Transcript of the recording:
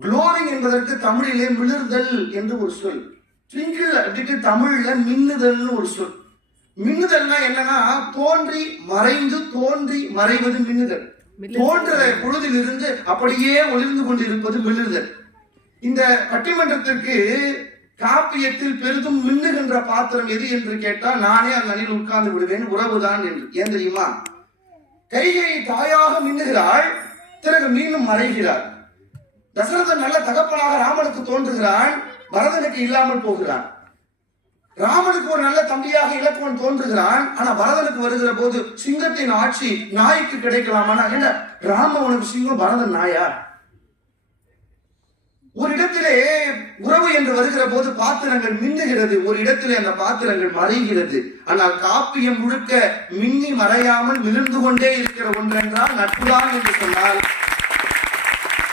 க்ளோரிங் என்பதற்கு தமிழிலே மிளிர்தல் என்று ஒரு சொல். ட்விங்கிள் அப்படின்ட்டு தமிழ்ல மின்னுதல்னு ஒரு சொல். மின்னுதல்னா என்னன்னா தோன்றி மறைந்து தோன்றி மறைவது மின்னுதல். தோன்ற பொழுதில் இருந்து அப்படியே ஒளிர்ந்து கொண்டிருப்பது மின்னுதல். இந்த பட்டிமன்றத்திற்கு காப்பியத்தில் பெரிதும் மின்னுகின்ற பாத்திரம் எது என்று கேட்டால் நானே அந்த அணியில் உட்கார்ந்து விடுவேன் உறவுதான் என்று. ஏன் தெரியுமா? கைகை தாயாக மின்னுகிறாள் பிறகு மீண்டும் மறைகிறாள். தசரதன் நல்ல தகப்பனாக ராமனுக்கு தோன்றுகிறான் பரதனுக்கு இல்லாமல் போகிறான். ராமனுக்கு ஒரு நல்ல தம்பியாக இலக்குவன் தோன்றுகிறான் ஆனா பரதனுக்கு வருகிற போது சிங்கத்தின் ஆட்சி நாய்க்கு கிடைக்கலாமா என்ன? ராம சிங்கம் பரதன் நாயா? ஒரு இடத்திலே உறவு என்று வருகிற போது பாத்திரங்கள் மின்னுகிறது. ஒரு இடத்திலே அந்த பாத்திரங்கள் மறைகிறது. ஆனால் காப்பியம் முழுக்க மின்னி மறையாமல் மிளிர்ந்து கொண்டே இருக்கிற ஒன்றென்றால் நட்புதான் என்று சொன்னால்